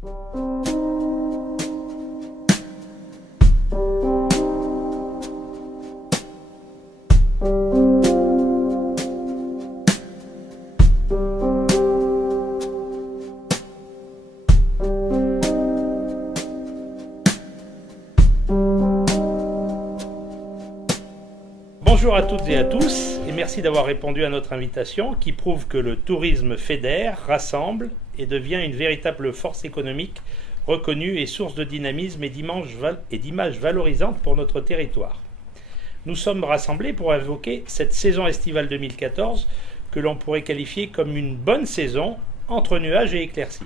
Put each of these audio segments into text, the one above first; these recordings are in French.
Bonjour à toutes et à tous, et merci d'avoir répondu à notre invitation qui prouve que le tourisme fédère, rassemble et devient une véritable force économique reconnue et source de dynamisme et d'images valorisantes pour notre territoire. Nous sommes rassemblés pour évoquer cette saison estivale 2014 que l'on pourrait qualifier comme une bonne saison entre nuages et éclaircies.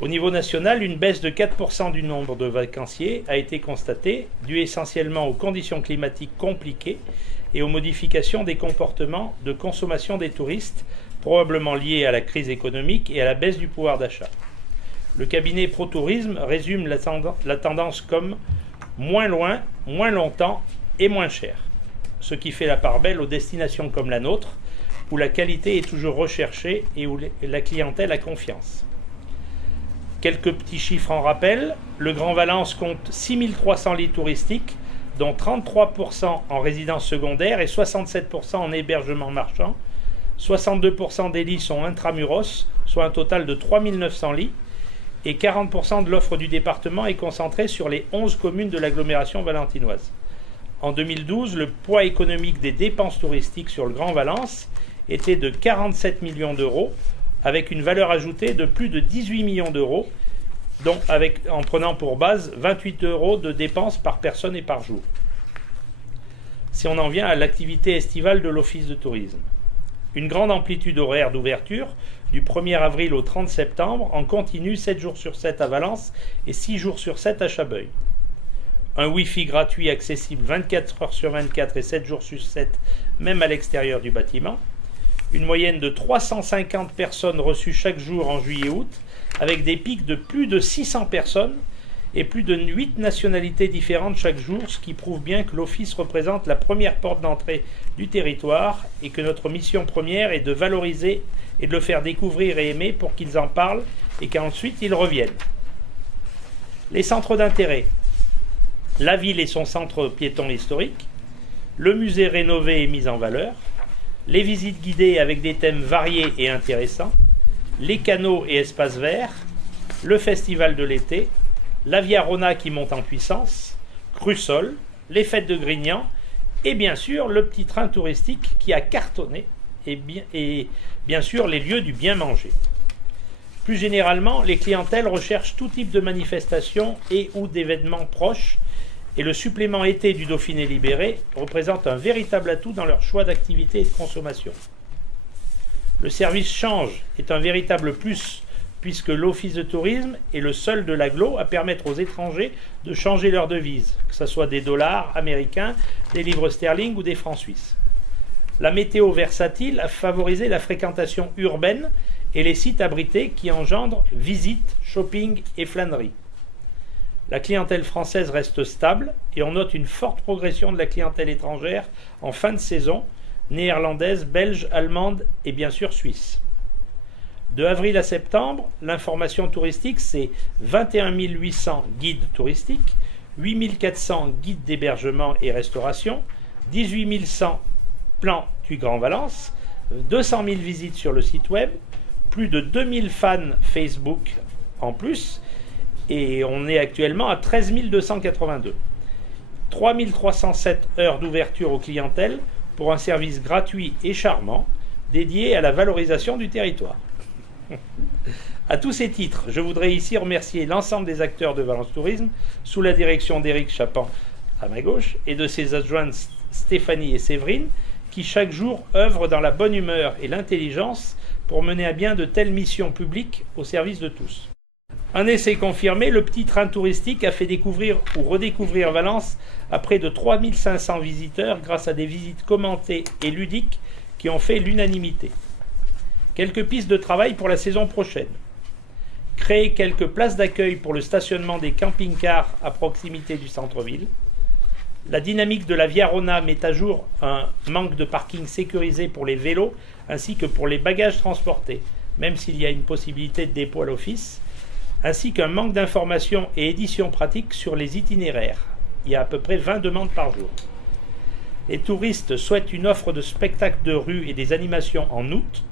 Au niveau national, une baisse de 4% du nombre de vacanciers a été constatée, due essentiellement aux conditions climatiques compliquées et aux modifications des comportements de consommation des touristes, probablement liées à la crise économique et à la baisse du pouvoir d'achat. Le cabinet ProTourisme résume la tendance comme « moins loin, moins longtemps et moins cher », ce qui fait la part belle aux destinations comme la nôtre, où la qualité est toujours recherchée et où la clientèle a confiance. Quelques petits chiffres en rappel. Le Grand Valence compte 6300 lits touristiques, dont 33% en résidence secondaire et 67% en hébergement marchand. 62% des lits sont intramuros, soit un total de 3900 lits. Et 40% de l'offre du département est concentrée sur les 11 communes de l'agglomération valentinoise. En 2012, le poids économique des dépenses touristiques sur le Grand Valence était de 47 millions d'euros, avec une valeur ajoutée de plus de 18 millions d'euros, donc en prenant pour base 28 euros de dépenses par personne et par jour. Si on en vient à l'activité estivale de l'Office de tourisme. Une grande amplitude horaire d'ouverture, du 1er avril au 30 septembre, en continu 7 jours sur 7 à Valence et 6 jours sur 7 à Chabeuil. Un Wi-Fi gratuit accessible 24 heures sur 24 et 7 jours sur 7, même à l'extérieur du bâtiment. Une moyenne de 350 personnes reçues chaque jour en juillet-août, avec des pics de plus de 600 personnes et plus de 8 nationalités différentes chaque jour, ce qui prouve bien que l'Office représente la première porte d'entrée du territoire et que notre mission première est de valoriser et de le faire découvrir et aimer pour qu'ils en parlent et qu'ensuite ils reviennent. Les centres d'intérêt. La ville et son centre piéton historique, le musée rénové et mis en valeur, les visites guidées avec des thèmes variés et intéressants, les canaux et espaces verts, le festival de l'été, la Via Rona qui monte en puissance, Crussol, les fêtes de Grignan et bien sûr le petit train touristique qui a cartonné et bien sûr les lieux du bien manger. Plus généralement, les clientèles recherchent tout type de manifestations et ou d'événements proches et le supplément été du Dauphiné libéré représente un véritable atout dans leur choix d'activité et de consommation. Le service change est un véritable plus puisque l'Office de tourisme est le seul de l'agglo à permettre aux étrangers de changer leur devise, que ce soit des dollars américains, des livres sterling ou des francs suisses. La météo versatile a favorisé la fréquentation urbaine et les sites abrités qui engendrent visites, shopping et flâneries. La clientèle française reste stable et on note une forte progression de la clientèle étrangère en fin de saison, néerlandaise, belge, allemande et bien sûr suisse. De avril à septembre, l'information touristique, c'est 21 800 guides touristiques, 8 400 guides d'hébergement et restauration, 18 100 plans du Grand Valence, 200 000 visites sur le site web, plus de 2000 fans Facebook en plus, et on est actuellement à 13 282. 3 307 heures d'ouverture aux clientèles pour un service gratuit et charmant dédié à la valorisation du territoire. À tous ces titres, je voudrais ici remercier l'ensemble des acteurs de Valence Tourisme sous la direction d'Éric Chapan à ma gauche et de ses adjointes Stéphanie et Séverine qui chaque jour œuvrent dans la bonne humeur et l'intelligence pour mener à bien de telles missions publiques au service de tous. Un essai confirmé, le petit train touristique a fait découvrir ou redécouvrir Valence à près de 3500 visiteurs grâce à des visites commentées et ludiques qui ont fait l'unanimité. Quelques pistes de travail pour la saison prochaine. Créer quelques places d'accueil pour le stationnement des camping-cars à proximité du centre-ville. La dynamique de la Via Rona met à jour un manque de parking sécurisé pour les vélos ainsi que pour les bagages transportés, même s'il y a une possibilité de dépôt à l'office. ainsi qu'un manque d'informations et éditions pratiques sur les itinéraires. Il y a à peu près 20 demandes par jour. Les touristes souhaitent une offre de spectacles de rue et des animations en août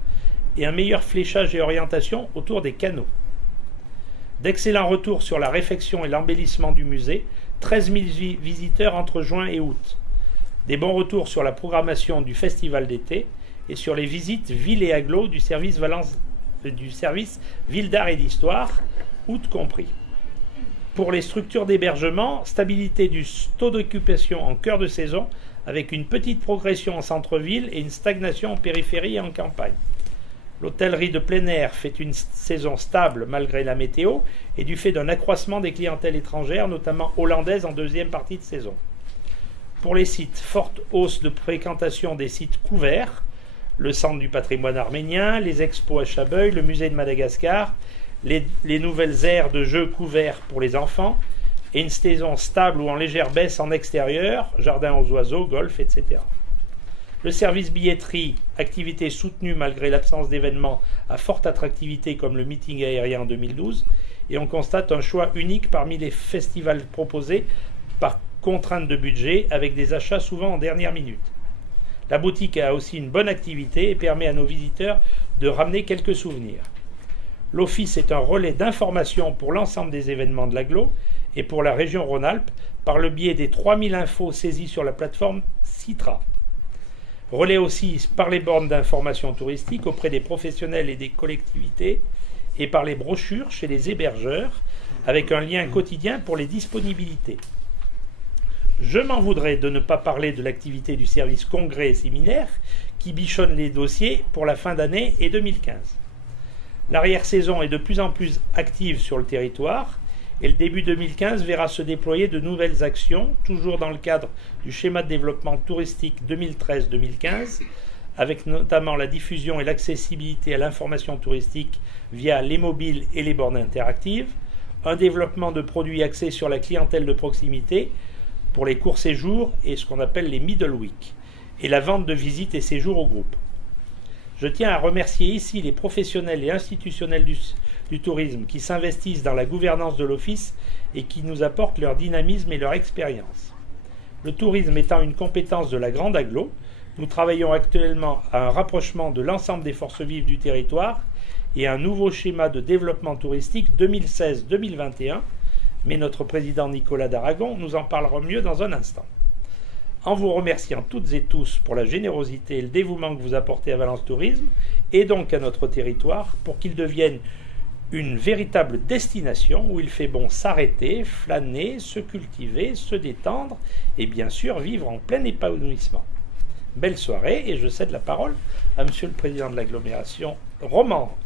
et un meilleur fléchage et orientation autour des canaux. D'excellents retours sur la réfection et l'embellissement du musée, 13 000 visiteurs entre juin et août. Des bons retours sur la programmation du festival d'été et sur les visites villes et agglos du service Ville d'Art et d'Histoire, août compris. Pour les structures d'hébergement, stabilité du taux d'occupation en cœur de saison avec une petite progression en centre-ville et une stagnation en périphérie et en campagne. L'hôtellerie de plein air fait une saison stable malgré la météo et du fait d'un accroissement des clientèles étrangères, notamment hollandaises en deuxième partie de saison. Pour les sites, forte hausse de fréquentation des sites couverts, le centre du patrimoine arménien, les expos à Chabeuil, le musée de Madagascar, les nouvelles aires de jeux couverts pour les enfants, et une saison stable ou en légère baisse en extérieur, jardin aux oiseaux, golf, etc. Le service billetterie, activité soutenue malgré l'absence d'événements à forte attractivité comme le meeting aérien en 2012, et on constate un choix unique parmi les festivals proposés par contrainte de budget avec des achats souvent en dernière minute. La boutique a aussi une bonne activité et permet à nos visiteurs de ramener quelques souvenirs. L'Office est un relais d'information pour l'ensemble des événements de l'agglo et pour la région Rhône-Alpes par le biais des 3000 infos saisies sur la plateforme Citra. Relais aussi par les bornes d'information touristique auprès des professionnels et des collectivités et par les brochures chez les hébergeurs avec un lien quotidien pour les disponibilités. Je m'en voudrais de ne pas parler de l'activité du service congrès et séminaire qui bichonne les dossiers pour la fin d'année et 2015. L'arrière-saison est de plus en plus active sur le territoire et le début 2015 verra se déployer de nouvelles actions, toujours dans le cadre du schéma de développement touristique 2013-2015, avec notamment la diffusion et l'accessibilité à l'information touristique via les mobiles et les bornes interactives, un développement de produits axés sur la clientèle de proximité pour les courts séjours et ce qu'on appelle les middle week, et la vente de visites et séjours au groupe. Je tiens à remercier ici les professionnels et institutionnels du tourisme qui s'investissent dans la gouvernance de l'Office et qui nous apportent leur dynamisme et leur expérience. Le tourisme étant une compétence de la grande agglo, nous travaillons actuellement à un rapprochement de l'ensemble des forces vives du territoire et à un nouveau schéma de développement touristique 2016-2021, mais notre président Nicolas Daragon nous en parlera mieux dans un instant. En vous remerciant toutes et tous pour la générosité et le dévouement que vous apportez à Valence Tourisme et donc à notre territoire pour qu'il devienne une véritable destination où il fait bon s'arrêter, flâner, se cultiver, se détendre et bien sûr vivre en plein épanouissement. Belle soirée et je cède la parole à Monsieur le Président de l'agglomération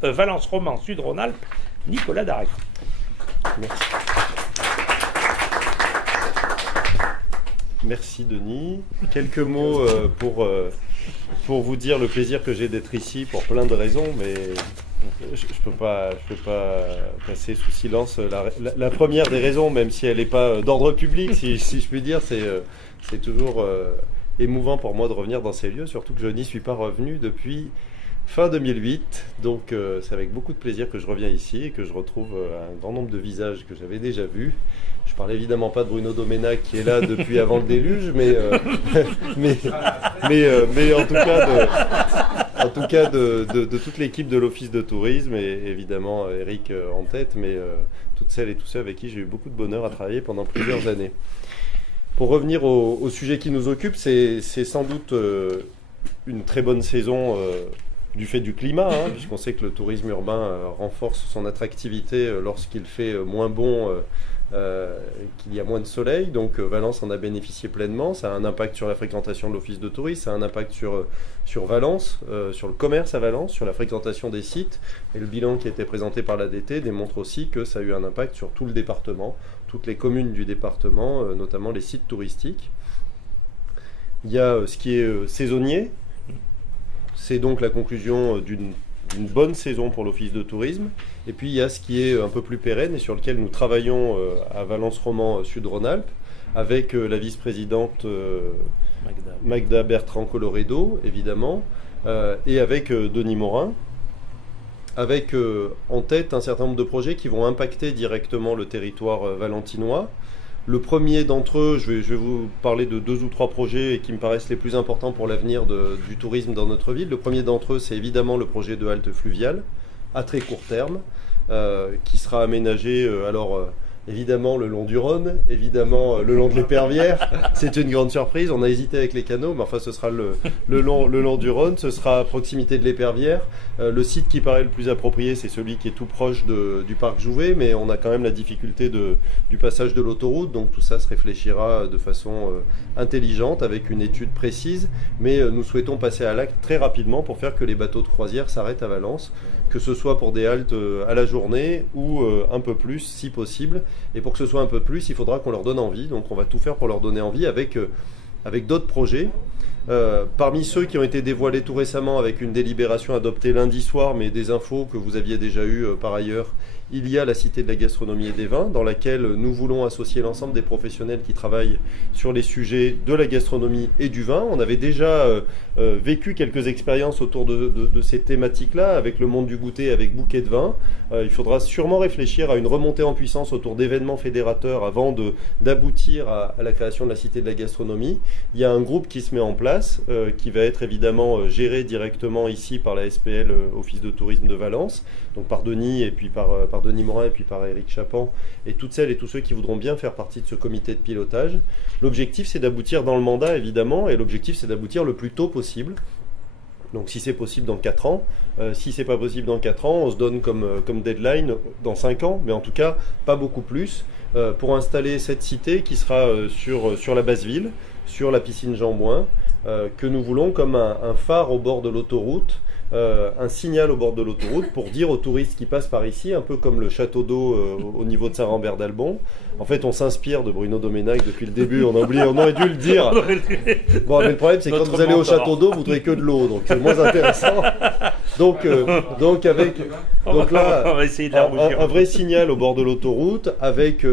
Valence Romand Sud Rhône-Alpes, Nicolas Daragon. Merci. Merci Denis. Quelques mots pour vous dire le plaisir que j'ai d'être ici pour plein de raisons, mais je peux pas passer sous silence la première des raisons, même si elle n'est pas d'ordre public, si je puis dire, c'est toujours émouvant pour moi de revenir dans ces lieux, surtout que je n'y suis pas revenu depuis fin 2008, donc c'est avec beaucoup de plaisir que je reviens ici et que je retrouve un grand nombre de visages que j'avais déjà vus. Je parle évidemment pas de Bruno Domenac qui est là depuis avant le déluge, mais en tout cas de toute l'équipe de l'Office de tourisme et évidemment Eric en tête, mais toutes celles et tous ceux avec qui j'ai eu beaucoup de bonheur à travailler pendant plusieurs années. Pour revenir au sujet qui nous occupe, c'est sans doute une très bonne saison du fait du climat, puisqu'on sait que le tourisme urbain renforce son attractivité lorsqu'il fait moins bon, qu'il y a moins de soleil. Donc Valence en a bénéficié pleinement. Ça a un impact sur la fréquentation de l'Office de tourisme, ça a un impact sur Valence, sur le commerce à Valence, sur la fréquentation des sites. Et le bilan qui a été présenté par l'ADT démontre aussi que ça a eu un impact sur tout le département, toutes les communes du département, notamment les sites touristiques. Il y a ce qui est saisonnier. C'est donc la conclusion d'une bonne saison pour l'Office de tourisme. Et puis il y a ce qui est un peu plus pérenne et sur lequel nous travaillons à Valence Romand Sud Rhône-Alpes avec la vice-présidente Magda Bertrand Coloredo, évidemment, et avec Denis Morin. avec en tête un certain nombre de projets qui vont impacter directement le territoire valentinois. Le premier d'entre eux, je vais vous parler de 2 ou 3 projets qui me paraissent les plus importants pour l'avenir du tourisme dans notre ville. Le premier d'entre eux, c'est évidemment le projet de halte fluviale, à très court terme, qui sera aménagé évidemment le long du Rhône, évidemment le long de l'Épervière. C'est une grande surprise, on a hésité avec les canaux, mais enfin ce sera le long du Rhône, ce sera à proximité de l'Épervière. Le site qui paraît le plus approprié, c'est celui qui est tout proche du parc Jouvet, mais on a quand même la difficulté du passage de l'autoroute, donc tout ça se réfléchira de façon intelligente, avec une étude précise, mais nous souhaitons passer à l'acte très rapidement pour faire que les bateaux de croisière s'arrêtent à Valence, que ce soit pour des haltes à la journée ou un peu plus si possible. Et pour que ce soit un peu plus, il faudra qu'on leur donne envie. Donc on va tout faire pour leur donner envie avec d'autres projets. Parmi ceux qui ont été dévoilés tout récemment avec une délibération adoptée lundi soir, mais des infos que vous aviez déjà eues par ailleurs, il y a la Cité de la gastronomie et des vins, dans laquelle nous voulons associer l'ensemble des professionnels qui travaillent sur les sujets de la gastronomie et du vin. On avait déjà vécu quelques expériences autour de ces thématiques-là, avec le monde du goûter, avec Bouquet de vin. Il faudra sûrement réfléchir à une remontée en puissance autour d'événements fédérateurs avant d'aboutir à la création de la Cité de la gastronomie. Il y a un groupe qui se met en place, qui va être évidemment géré directement ici par la SPL, Office de tourisme de Valence, donc par Denis et puis par Denis Morin et puis par Éric Chapan et toutes celles et tous ceux qui voudront bien faire partie de ce comité de pilotage. L'objectif, c'est d'aboutir dans le mandat, évidemment, et l'objectif, c'est d'aboutir le plus tôt possible. Donc si c'est possible dans 4 ans, si c'est pas possible dans 4 ans, on se donne comme deadline dans 5 ans, mais en tout cas pas beaucoup plus, pour installer cette cité qui sera sur la basse ville, sur la piscine Jean-Bouin, que nous voulons comme un phare au bord de l'autoroute, un signal au bord de l'autoroute pour dire aux touristes qui passent par ici, un peu comme le château d'eau au niveau de Saint-Rambert d'Albon. En fait, on s'inspire de Bruno Domenach depuis le début, on aurait dû le dire. Bon, mais le problème, c'est que quand vous allez au château d'eau, vous ne trouvez que de l'eau, donc c'est moins intéressant. Donc là, on va essayer de la rougir. Un vrai signal au bord de l'autoroute avec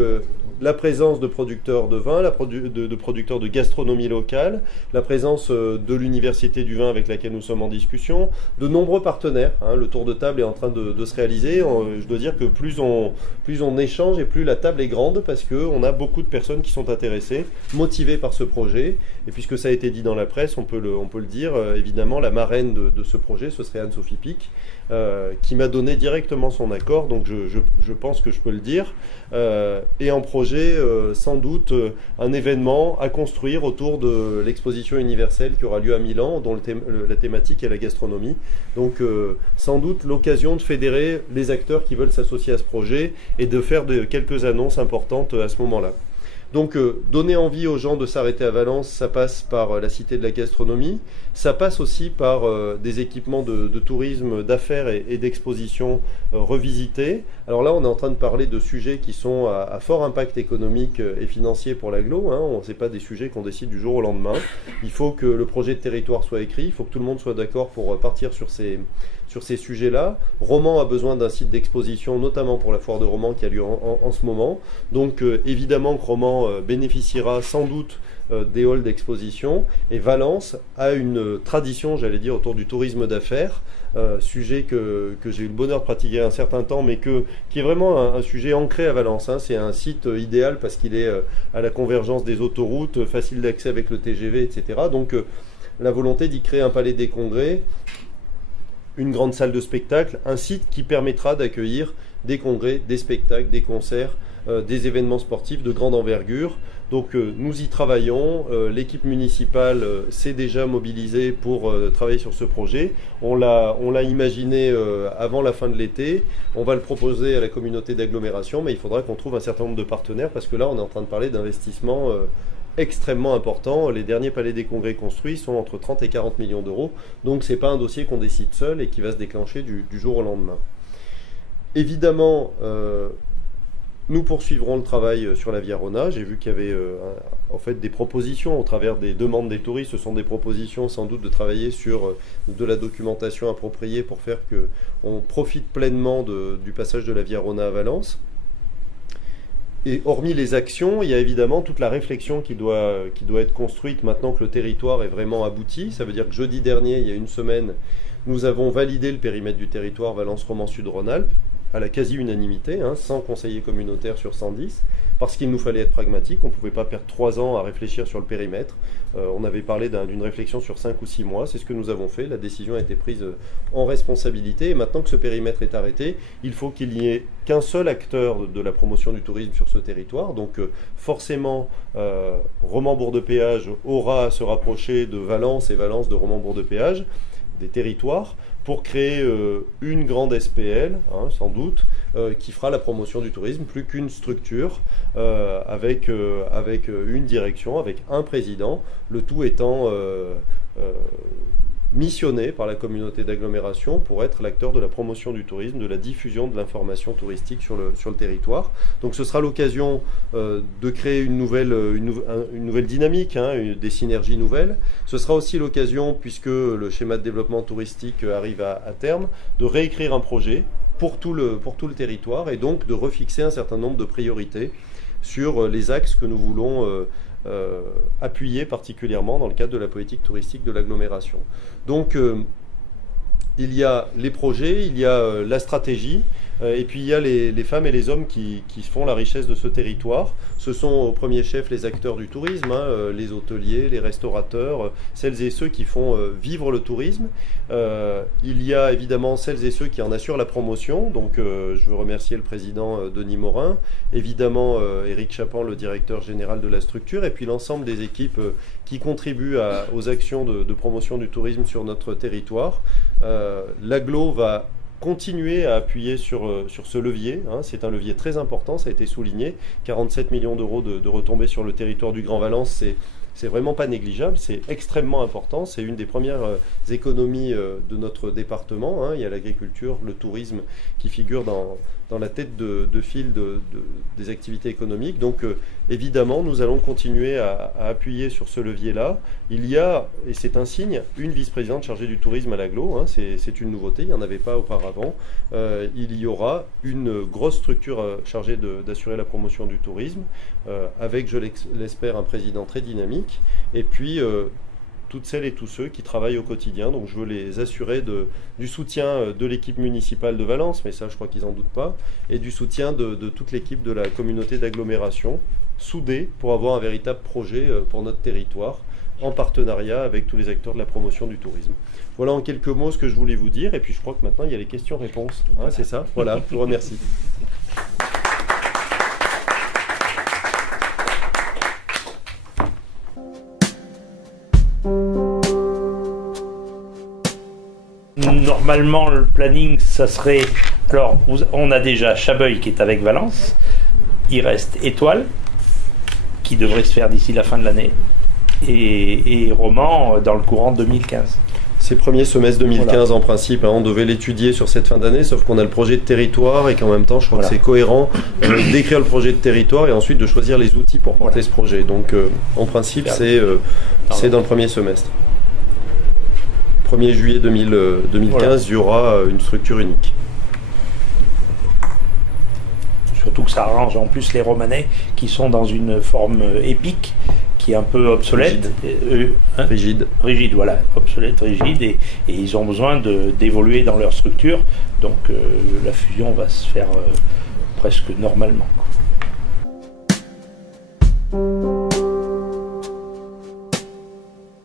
la présence de producteurs de vin, de producteurs de gastronomie locale, la présence de l'Université du vin avec laquelle nous sommes en discussion, de nombreux partenaires. Le tour de table est en train de se réaliser. Je dois dire que plus on échange et plus la table est grande parce qu'on a beaucoup de personnes qui sont intéressées, motivées par ce projet. Et puisque ça a été dit dans la presse, on peut le dire, évidemment, la marraine de ce projet, ce serait Anne-Sophie Pic, qui m'a donné directement son accord, donc je pense que je peux le dire. Et en projet, sans doute, un événement à construire autour de l'exposition universelle qui aura lieu à Milan, dont la thématique est la gastronomie. Donc sans doute l'occasion de fédérer les acteurs qui veulent s'associer à ce projet et de faire quelques annonces importantes à ce moment-là. Donc donner envie aux gens de s'arrêter à Valence, ça passe par la Cité de la gastronomie, ça passe aussi par des équipements de tourisme, d'affaires et d'exposition revisités. Alors là, on est en train de parler de sujets qui sont à fort impact économique et financier pour l'agglo. Ce n'est pas des sujets qu'on décide du jour au lendemain. Il faut que le projet de territoire soit écrit, il faut que tout le monde soit d'accord pour partir sur ces sujets-là. Roman a besoin d'un site d'exposition, notamment pour la foire de Roman qui a lieu en ce moment. Donc évidemment que Roman bénéficiera sans doute des halls d'exposition. Et Valence a une tradition, j'allais dire, autour du tourisme d'affaires, sujet que j'ai eu le bonheur de pratiquer un certain temps, mais qui est vraiment un sujet ancré à Valence. C'est un site idéal parce qu'il est à la convergence des autoroutes, facile d'accès avec le TGV, etc. Donc la volonté d'y créer un palais des congrès, une grande salle de spectacle, un site qui permettra d'accueillir des congrès, des spectacles, des concerts, des événements sportifs de grande envergure. Donc nous y travaillons, l'équipe municipale s'est déjà mobilisée pour travailler sur ce projet. On l'a imaginé avant la fin de l'été, on va le proposer à la communauté d'agglomération, mais il faudra qu'on trouve un certain nombre de partenaires parce que là on est en train de parler d'investissements extrêmement importants. Les derniers palais des congrès construits sont entre 30 et 40 millions d'euros, donc ce n'est pas un dossier qu'on décide seul et qui va se déclencher du jour au lendemain. Évidemment, nous poursuivrons le travail sur la Via Rona. J'ai vu qu'il y avait en fait des propositions au travers des demandes des touristes. Ce sont des propositions sans doute de travailler sur de la documentation appropriée pour faire qu'on profite pleinement du passage de la Via Rona à Valence. Et hormis les actions, il y a évidemment toute la réflexion qui doit être construite maintenant que le territoire est vraiment abouti. Ça veut dire que jeudi dernier, il y a une semaine, Nous avons validé le périmètre du territoire Valence-Romans-Sud-Rhône-Alpes à la quasi-unanimité, 100 conseillers communautaires sur 110, parce qu'il nous fallait être pragmatique. On ne pouvait pas perdre 3 ans à réfléchir sur le périmètre. On avait parlé d'une réflexion sur 5 ou 6 mois. C'est ce que nous avons fait. La décision a été prise en responsabilité. Et maintenant que ce périmètre est arrêté, il faut qu'il n'y ait qu'un seul acteur de la promotion du tourisme sur ce territoire. Donc forcément, Romans-Bourg-de-Péage aura à se rapprocher de Valence et Valence de Romans-Bourg-de-Péage, des territoires, pour créer une grande SPL, sans doute, qui fera la promotion du tourisme, plus qu'une structure avec une direction, avec un président, le tout étant missionné par la communauté d'agglomération pour être l'acteur de la promotion du tourisme, de la diffusion de l'information touristique sur le territoire. Donc ce sera l'occasion de créer une nouvelle dynamique, des synergies nouvelles. Ce sera aussi l'occasion, puisque le schéma de développement touristique arrive à terme, de réécrire un projet pour tout le territoire et donc de refixer un certain nombre de priorités sur les axes que nous voulons appuyer particulièrement dans le cadre de la politique touristique de l'agglomération. Donc il y a les projets, il y a la stratégie, et puis il y a les femmes et les hommes qui font la richesse de ce territoire. Ce sont au premier chef les acteurs du tourisme, les hôteliers, les restaurateurs, celles et ceux qui font vivre le tourisme. Il y a évidemment celles et ceux qui en assurent la promotion. Donc je veux remercier le président Denis Morin, évidemment Éric Chapan, le directeur général de la structure, et puis l'ensemble des équipes qui contribuent aux actions de promotion du tourisme sur notre territoire. L'agglo va continuer à appuyer sur ce levier. C'est un levier très important, ça a été souligné. 47 millions d'euros de retombées sur le territoire du Grand Valence, c'est vraiment pas négligeable, c'est extrêmement important. C'est une des premières économies de notre département. Il y a l'agriculture, le tourisme qui figurent dans la tête de file des activités économiques. Donc évidemment, nous allons continuer à appuyer sur ce levier-là. Il y a, et c'est un signe, une vice-présidente chargée du tourisme à l'agglo. C'est une nouveauté, il n'y en avait pas auparavant. Il y aura une grosse structure chargée d'assurer la promotion du tourisme, avec, je l'espère, un président très dynamique. Et puis toutes celles et tous ceux qui travaillent au quotidien. Donc je veux les assurer du soutien de l'équipe municipale de Valence, mais ça je crois qu'ils n'en doutent pas, et du soutien de toute l'équipe de la communauté d'agglomération, soudée pour avoir un véritable projet pour notre territoire, en partenariat avec tous les acteurs de la promotion du tourisme. Voilà en quelques mots ce que je voulais vous dire, et puis je crois que maintenant il y a les questions-réponses. C'est ça. Voilà, je vous remercie. Normalement, le planning, ça serait... Alors, on a déjà Chabeuil qui est avec Valence. Il reste Étoile, qui devrait se faire d'ici la fin de l'année. Et Romans dans le courant 2015. C'est premier semestre 2015 en principe. On devait l'étudier sur cette fin d'année, sauf qu'on a le projet de territoire et qu'en même temps, je crois que c'est cohérent d'écrire le projet de territoire et ensuite de choisir les outils pour porter ce projet. Donc, en principe, c'est dans le premier semestre. 1er juillet 2015, il y aura une structure unique. Surtout que ça arrange en plus les Romanais qui sont dans une forme épique qui est un peu obsolète. Rigide, voilà, obsolète, rigide, et ils ont besoin d'évoluer dans leur structure. Donc la fusion va se faire presque normalement.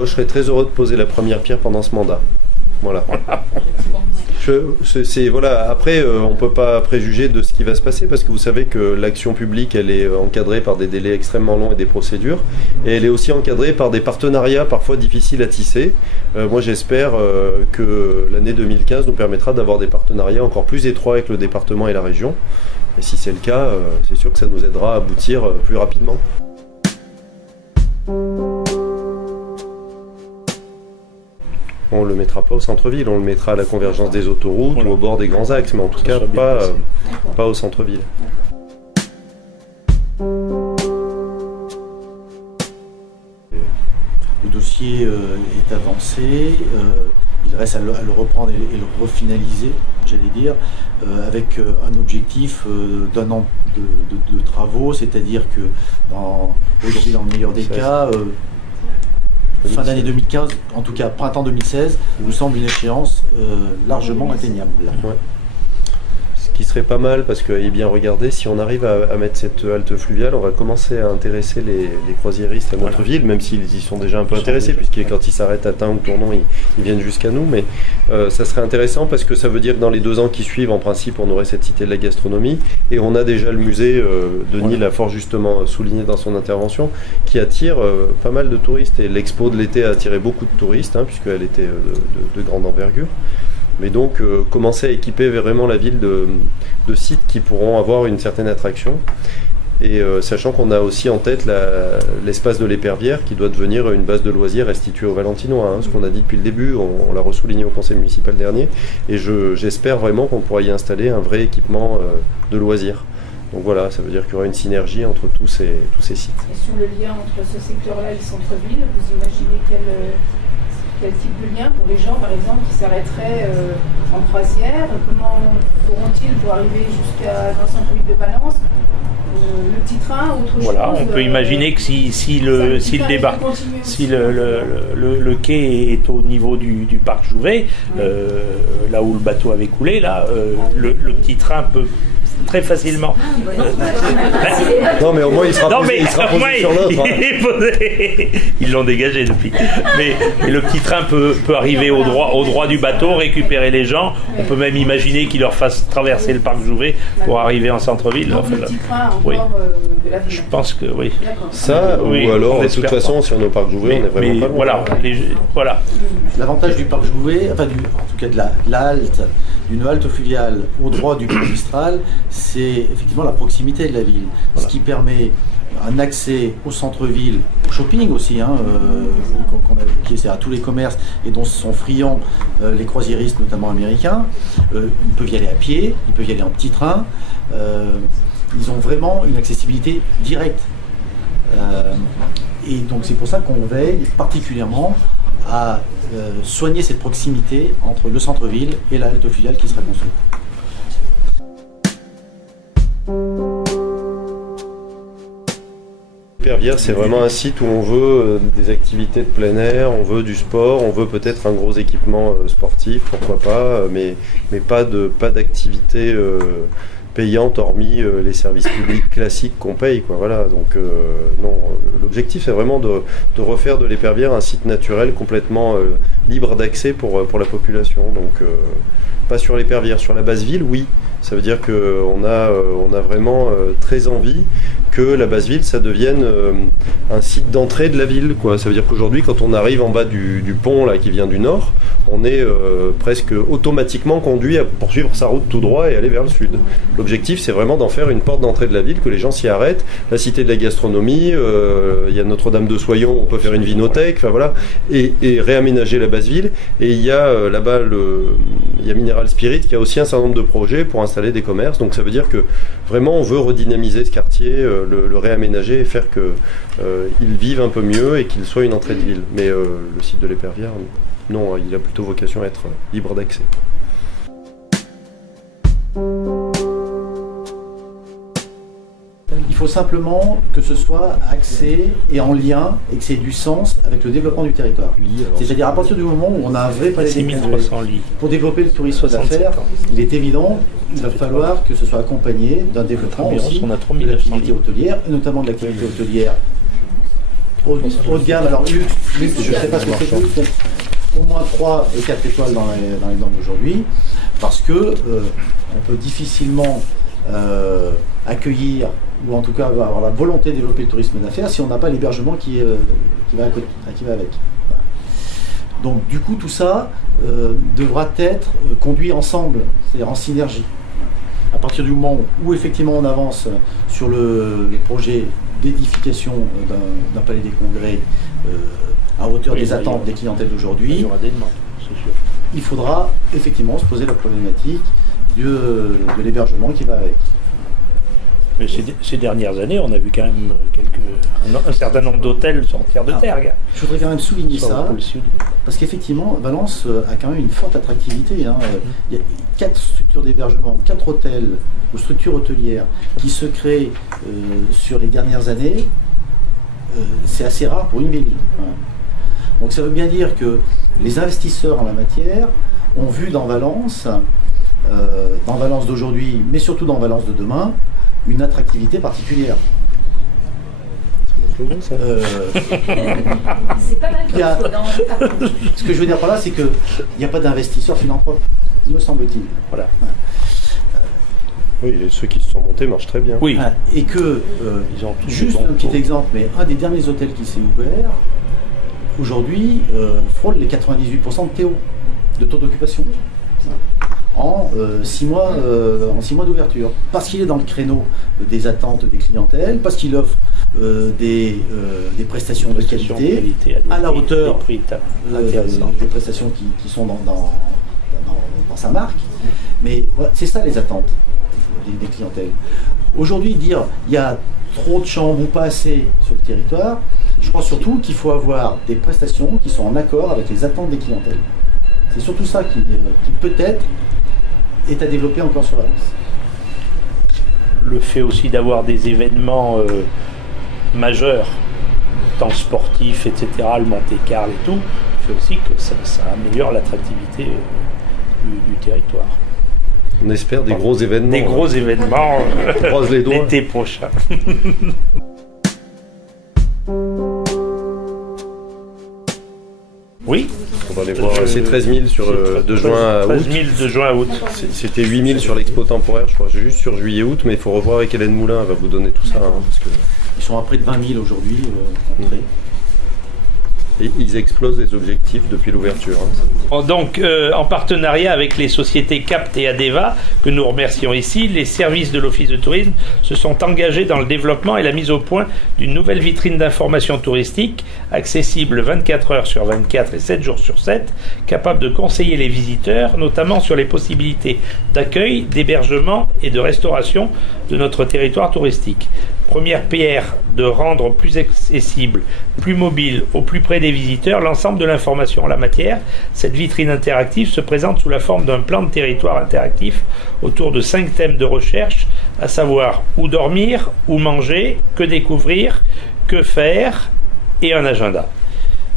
Je serais très heureux de poser la première pierre pendant ce mandat. Voilà. Après, on ne peut pas préjuger de ce qui va se passer parce que vous savez que l'action publique, elle est encadrée par des délais extrêmement longs et des procédures. Et elle est aussi encadrée par des partenariats parfois difficiles à tisser. Moi, j'espère que l'année 2015 nous permettra d'avoir des partenariats encore plus étroits avec le département et la région. Et si c'est le cas, c'est sûr que ça nous aidera à aboutir plus rapidement. On ne le mettra pas au centre-ville, on le mettra à la convergence des autoroutes ou au bord des grands axes, mais en tout cas pas au centre-ville. Le dossier est avancé, il reste à le reprendre et le refinaliser, j'allais dire, avec un objectif d'un an de travaux, c'est-à-dire que aujourd'hui, dans le meilleur des cas, fin d'année 2015, en tout cas printemps 2016, nous semble une échéance largement atteignable. Ouais. Ce qui serait pas mal, parce que, bien regardez, si on arrive à mettre cette halte fluviale, on va commencer à intéresser les croisiéristes à notre ville, même s'ils y sont déjà un peu intéressés, puisque quand ils s'arrêtent à Tain ou Tournon, ils viennent jusqu'à nous. Mais ça serait intéressant parce que ça veut dire que dans les 2 ans qui suivent, en principe, on aurait cette cité de la gastronomie. Et on a déjà le musée, Denis l'a fort justement souligné dans son intervention, qui attire pas mal de touristes. Et l'expo de l'été a attiré beaucoup de touristes, puisqu'elle était de grande envergure. Mais donc, commencer à équiper vraiment la ville de sites qui pourront avoir une certaine attraction. Et sachant qu'on a aussi en tête l'espace de l'Épervière qui doit devenir une base de loisirs restituée aux Valentinois. Ce qu'on a dit depuis le début, on l'a ressouligné au conseil municipal dernier. Et j'espère vraiment qu'on pourra y installer un vrai équipement de loisirs. Donc voilà, ça veut dire qu'il y aura une synergie entre tous ces sites. Et sur le lien entre ce secteur-là et le centre-ville, vous imaginez quel type de lien pour les gens, par exemple, qui s'arrêteraient en croisière? Comment feront-ils pour arriver jusqu'à dans le centre-ville de Valence? Le petit train, autre chose? Voilà, on peut imaginer que si le quai est au niveau du parc Jouvet, là où le bateau avait coulé, le petit train peut très facilement. Non, mais au moins il sera posé sur l'autre. Ils l'ont dégagé depuis. Mais le petit train peut arriver au droit du bateau, récupérer les gens. On peut même imaginer qu'il leur fasse traverser le parc Jouvet pour arriver en centre-ville. Donc, le petit train oui. De la ville. Je pense que oui. Ça, oui, ou alors, de toute façon, sur nos parcs Jouvet, on est vraiment pas loin. Voilà. L'avantage du parc Jouvet, en tout cas de la halte, d'une halte fluviale au droit du pont Mistral, c'est effectivement la proximité de la ville. Voilà. Ce qui permet un accès au centre-ville, au shopping aussi, qu'on a évoqué, c'est à tous les commerces et dont sont friands les croisiéristes, notamment américains. Ils peuvent y aller à pied, ils peuvent y aller en petit train. Ils ont vraiment une accessibilité directe. Et donc c'est pour ça qu'on veille particulièrement à soigner cette proximité entre le centre-ville et la halte fluviale qui sera construite. L'Épervière, c'est vraiment un site où on veut des activités de plein air, on veut du sport, on veut peut-être un gros équipement sportif, pourquoi pas, mais pas d'activité payante hormis les services publics classiques qu'on paye, quoi. Voilà. Donc non, l'objectif c'est vraiment de refaire de l'Épervière un site naturel complètement libre d'accès pour la population. Donc pas sur l'Épervière, sur la base ville, oui. Ça veut dire qu'on a vraiment très envie que la base ville, ça devienne un site d'entrée de la ville, quoi. Ça veut dire qu'aujourd'hui, quand on arrive en bas du pont là, qui vient du nord, on est presque automatiquement conduit à poursuivre sa route tout droit et aller vers le sud. L'objectif, c'est vraiment d'en faire une porte d'entrée de la ville, que les gens s'y arrêtent. La cité de la gastronomie, il y a Notre-Dame de Soyon, on peut faire une vinothèque, enfin voilà, et réaménager la base ville. Et il y a là-bas, il y a Mineral Spirit qui a aussi un certain nombre de projets pour installer des commerces. Donc ça veut dire que vraiment on veut redynamiser ce quartier, le réaménager et faire qu'il vive un peu mieux et qu'il soit une entrée de ville. Mais le site de l'Épervière, non, il a plutôt vocation à être libre d'accès. Il faut simplement que ce soit axé et en lien et que c'est du sens avec le développement du territoire. C'est-à-dire à partir du moment où on a un vrai palais des congrès pour développer le tourisme d'affaires, il est évident qu'il va falloir que ce soit accompagné d'un développement aussi de l'activité hôtelière, et notamment de l'activité hôtelière haut de gamme. Alors luxe, je ne sais pas ce que c'est, luxe, au moins 3 et 4 étoiles dans les normes d'aujourd'hui, parce que on peut difficilement accueillir, ou en tout cas avoir la volonté de développer le tourisme d'affaires si on n'a pas l'hébergement qui va avec. Voilà. Donc du coup tout ça devra être conduit ensemble, c'est-à-dire en synergie. À partir du moment où effectivement on avance sur le projet d'édification d'un palais des congrès à hauteur des attentes des clientèles d'aujourd'hui, il faudra effectivement se poser la problématique de l'hébergement qui va avec. Mais ces dernières années, on a vu quand même un certain nombre d'hôtels sortir de terre. Je voudrais quand même souligner ça, parce qu'effectivement, Valence a quand même une forte attractivité. Il y a 4 structures d'hébergement, 4 hôtels ou structures hôtelières qui se créent sur les dernières années. C'est assez rare pour une ville. Donc ça veut bien dire que les investisseurs en la matière ont vu dans Valence d'aujourd'hui, mais surtout dans Valence de demain, une attractivité particulière. C'est pas mal Il y a- comme slogan. Ce que je veux dire par là, c'est qu'il n'y a pas d'investisseurs philanthropes, me semble-t-il. Voilà. Oui, et ceux qui se sont montés marchent très bien. Oui. Ah, et que, Ils ont tous juste des bons un petit taux. exemple, mais un des derniers hôtels qui s'est ouvert, aujourd'hui, frôle les 98% de TO, de taux d'occupation, en 6 mois, d'ouverture. Parce qu'il est dans le créneau des attentes des clientèles, parce qu'il offre des prestations de qualité, à la hauteur des prix intéressants. des prestations qui sont dans sa marque. Mais voilà, c'est ça les attentes des clientèles. Aujourd'hui, dire il y a trop de chambres ou pas assez sur le territoire, je crois surtout qu'il faut avoir des prestations qui sont en accord avec les attentes des clientèles. C'est surtout ça qui peut-être est à développer encore sur Valence. Le fait aussi d'avoir des événements majeurs, tant sportifs, etc., le Monte-Carlo et tout, fait aussi que ça améliore l'attractivité du territoire. On espère des gros événements. Des gros événements On croise les doigts. l'été prochain. Oui, On va aller voir. C'est 13 000 de juin à 13 août. 000 de juin à août. C'était 8 000 sur l'expo temporaire, je crois. J'ai juste sur juillet-août, mais il faut revoir avec Hélène Moulin. Elle va vous donner tout ça. Parce que... Ils sont à près de 20 000 aujourd'hui entrées. Et ils explosent les objectifs depuis l'ouverture. Donc, en partenariat avec les sociétés CAPT et ADEVA, que nous remercions ici, les services de l'Office de tourisme se sont engagés dans le développement et la mise au point d'une nouvelle vitrine d'information touristique, accessible 24 heures sur 24 et 7 jours sur 7, capable de conseiller les visiteurs, notamment sur les possibilités d'accueil, d'hébergement et de restauration de notre territoire touristique. Première pierre, de rendre plus accessible, plus mobile, au plus près des visiteurs, l'ensemble de l'information en la matière. Cette vitrine interactive se présente sous la forme d'un plan de territoire interactif autour de 5 thèmes de recherche, à savoir où dormir, où manger, que découvrir, que faire et un agenda.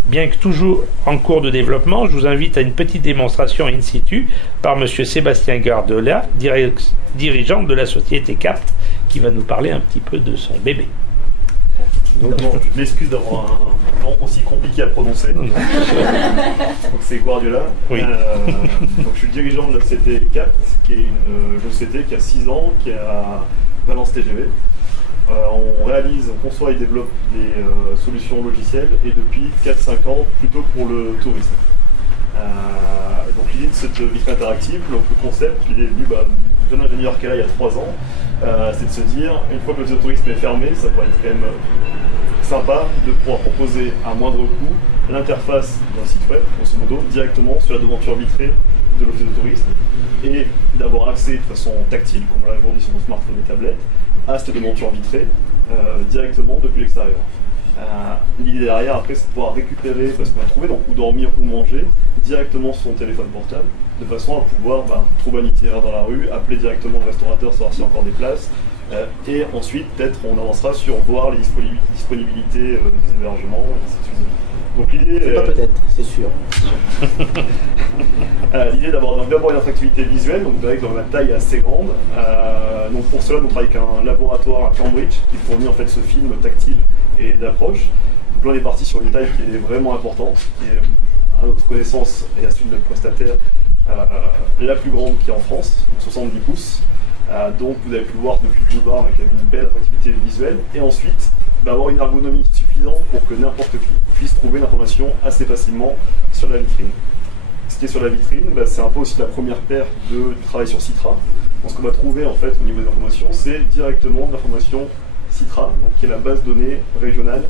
Bien que toujours en cours de développement, je vous invite à une petite démonstration in situ par M. Sébastien Gardelat, dirigeant de la société CAPT, qui va nous parler un petit peu de son bébé. Donc, je m'excuse d'avoir un nom aussi compliqué à prononcer. Donc c'est Guardiola. Oui. Donc je suis le dirigeant de la société CAPT, qui est une société qui a 6 ans, qui est à Valence TGV. On réalise, on conçoit et développe des solutions logicielles et depuis 4-5 ans plutôt pour le tourisme. Donc l'idée de cette vitrine interactive, donc le concept, il est venu du jeune ingénieur qu'elle a il y a 3 ans, c'est de se dire, une fois que le tourisme est fermé, ça pourrait être quand même sympa de pouvoir proposer à moindre coût l'interface d'un site web, grosso modo, directement sur la devanture vitrée de l'office de tourisme et d'avoir accès de façon tactile, comme on l'a aujourd'hui sur nos smartphones et tablettes, à cette devanture vitrée directement depuis l'extérieur. L'idée derrière, après, c'est de pouvoir récupérer, parce qu'on a trouvé, donc où dormir, où manger, directement sur son téléphone portable, de façon à pouvoir trouver un itinéraire dans la rue, appeler directement le restaurateur, savoir s'il y a encore des places, et ensuite, peut-être, on avancera sur voir les disponibilités des hébergements, et ainsi de suite. Donc l'idée... C'est pas peut-être, c'est sûr. L'idée d'abord une attractivité visuelle, donc avec une taille assez grande. Donc pour cela, nous travaillons avec un laboratoire à Cambridge qui fournit en fait ce film tactile et d'approche. Donc là, on est parti sur une taille qui est vraiment importante, qui est à notre connaissance et à celui de notre prestataire la plus grande qui est en France, donc 70 pouces. Donc vous avez pu le voir depuis le boulevard, avec une belle attractivité visuelle. Et ensuite, avoir une ergonomie suffisante pour que n'importe qui puisse trouver l'information assez facilement sur la vitrine. Ce qui est sur la vitrine, c'est un peu aussi la première paire du travail sur Citra. Donc, ce qu'on va trouver en fait au niveau des informations, c'est directement de l'information Citra, donc, qui est la base de données régionale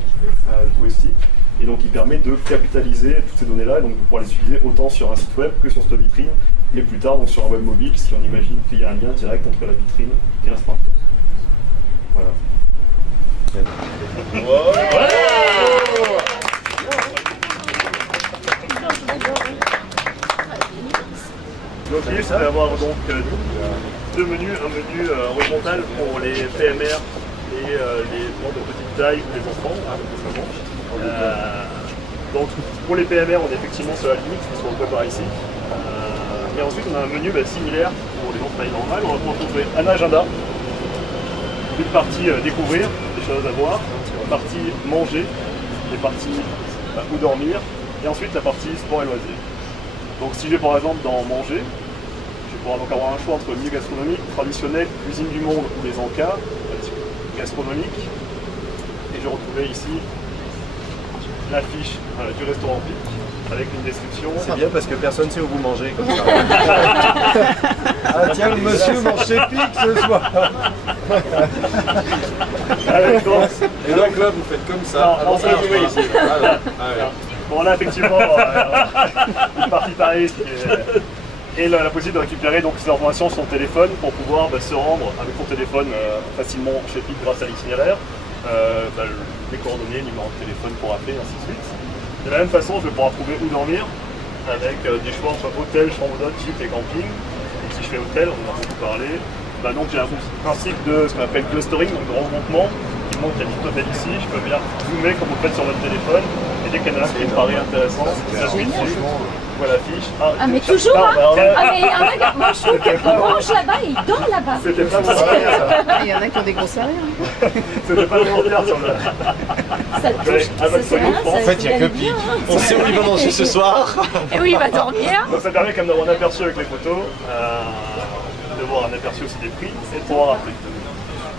touristique, et donc qui permet de capitaliser toutes ces données-là, et donc de pouvoir les utiliser autant sur un site web que sur cette vitrine, et plus tard donc sur un web mobile, si on imagine qu'il y a un lien direct entre la vitrine et un smartphone. Voilà. Donc l'idée c'est d'avoir donc deux menus, un menu horizontal pour les PMR et les bandes de petite taille pour les enfants, Donc pour les PMR, on est effectivement sur la limite, ce qu'on peut voir ici. Et ensuite, on a un menu similaire pour les gens de taille normale. On va pouvoir trouver un agenda, une partie découvrir, des choses à voir, une partie manger, des parties où dormir, et ensuite la partie sport et loisirs. Donc si je vais par exemple dans manger, je vais pouvoir donc avoir un choix entre le milieu gastronomique, traditionnel, cuisine du monde ou les encas, gastronomique. Et je retrouvais ici l'affiche du restaurant Pic avec une description. C'est bien parce que personne ne sait où vous mangez comme ça. Ah tiens, le monsieur mange chez Pic ce soir. Et donc là, vous faites comme ça. Non, ça, oui, ici. Bon, là, effectivement, une partie tarif et la possibilité de récupérer donc, ces informations sur son téléphone pour pouvoir se rendre avec son téléphone facilement chez Pic grâce à l'itinéraire, les coordonnées, le numéro de téléphone pour appeler, ainsi de suite. De la même façon, je vais pouvoir trouver où dormir avec des choix entre hôtel, chambre d'hôte, gîte et camping. Donc, si je fais hôtel, on en a beaucoup parlé. Donc j'ai un principe de ce qu'on appelle clustering, donc de regroupement, qui montre qu'il y a des hôtels ici. Je peux venir zoomer comme vous faites sur votre téléphone. Et dès qu'il y en a un qui me paraît intéressant, je suis dessus. Je vois la fiche. Ah mais toujours hein. Ah mais un gars, moi je trouve qu'il mange là-bas et il dort là-bas. C'était pas le Il y en a qui ont des grosses arrières. C'était pas le frontière sur le. Ça te touche, ça c'est rien. En fait, il n'y a que Pic. On sait où il va manger ce soir. Et oui, il va dormir. Donc ça permet quand même d'avoir un aperçu avec les photos, de voir un aperçu aussi des prix et de pouvoir appeler.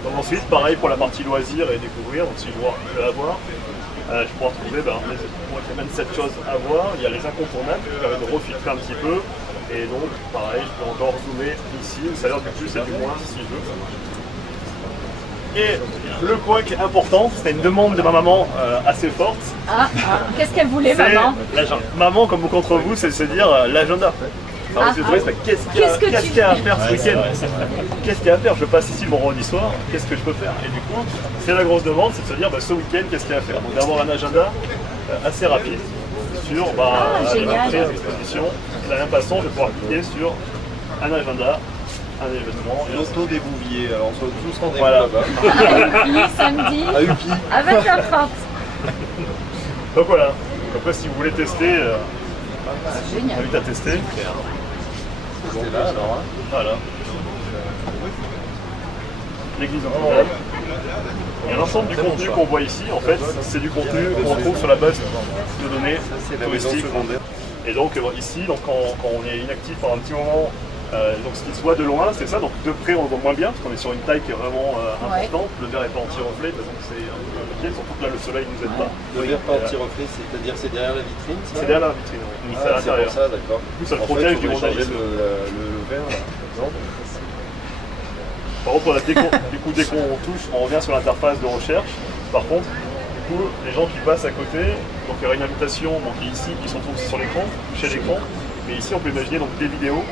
Donc ensuite, pareil pour la partie loisirs et découvrir, donc si je vois que avoir, je pourrais retrouver il y a 27 choses à voir. Il y a les incontournables qui permettent de refiltrer un petit peu. Et donc, pareil, je peux encore zoomer ici, où ça a l'air du plus et du moins si je veux. Et le point qui est important, c'était une demande de ma maman assez forte. Qu'est-ce qu'elle voulait, C'est maman? l'agenda. Maman, comme beaucoup d'entre vous, c'est de se dire l'agenda. Qu'est-ce qu'il y a à faire ce week-end? Qu'est-ce qu'il y a à faire? Je passe ici le vendredi soir, qu'est-ce que je peux faire? Et du coup, c'est la grosse demande, c'est de se dire ce week-end, qu'est-ce qu'il y a à faire? Donc d'avoir un agenda assez rapide sur les prises d'exposition. De la même façon, je vais pouvoir cliquer sur un agenda, un événement. L'auto des Bouviers, alors on se tous rendez-vous Voilà. là-bas. Samedi, À Upi. avec la frappe. Donc voilà. Après, si vous voulez tester, Génial. invite à tester. C'est là alors. Voilà. L'église en Et l'ensemble du contenu qu'on voit ici, en fait, c'est du contenu qu'on retrouve sur la base de données touristiques. Et donc ici, quand on est inactif pendant un petit moment, donc ce qui se voit de loin, c'est ça. Donc de près, on le voit moins bien, parce qu'on est sur une taille qui est vraiment importante. Le verre n'est pas anti-reflet, donc c'est un peu compliqué, surtout que là, le soleil ne nous aide pas. Le verre pas anti-reflet, c'est-à-dire c'est derrière la vitrine ça? C'est derrière la vitrine, oui. C'est à C'est l'intérieur. pour ça, d'accord. Du coup, ça le En fait, protège du il faudrait changer vandalisme. le verre, là, par exemple. Par contre, dès qu'on touche, on revient sur l'interface de recherche. Par contre, du coup, les gens qui passent à côté, donc il y aura une invitation qui est ici, qui se retrouve aussi sur l'écran, toucher l'écran. Mais ici, on peut imaginer donc, des vidéos,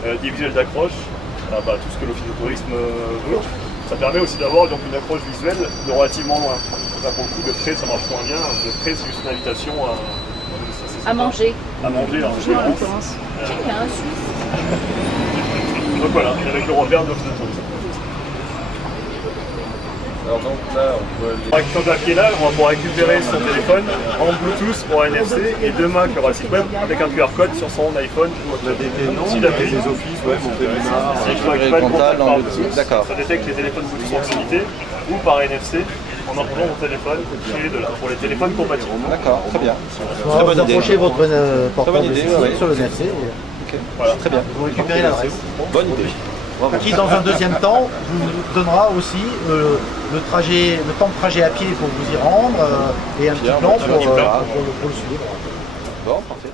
des visuels d'accroche, tout ce que l'Office de tourisme veut. Ça permet aussi d'avoir donc, une accroche visuelle de relativement loin. Là, pour le coup, de près, ça marche moins bien. De près, c'est juste une invitation À manger. à manger en En l'occurrence. l'occurrence. Il y a un Suisse. Donc voilà, avec le repère de l'Office de tourisme. Alors donc là, on peut aller... Avec ton papier là, on va pouvoir récupérer son téléphone en Bluetooth ou en NFC et demain qu'il y aura le site web avec un QR code sur son iPhone ou On a des noms, si il y a l'appli. des offices, ouais, Montélimar. Si je le récupère le Cantal contact dans par le- Bluetooth, d'accord. ça détecte les téléphones Bluetooth proximité ou par NFC en envoyant mon téléphone chez de là pour les téléphones compatibles. D'accord, très bien. Très bonne idée. Approchez votre portable idée, ici, ouais. sur le NFC. Voilà. Très bien. Vous récupérez l'adresse. Bonne idée. Bravo. Qui, dans un deuxième temps, vous donnera aussi le temps de trajet à pied pour vous y rendre et un petit plan pour le suivre. Bon, parfait.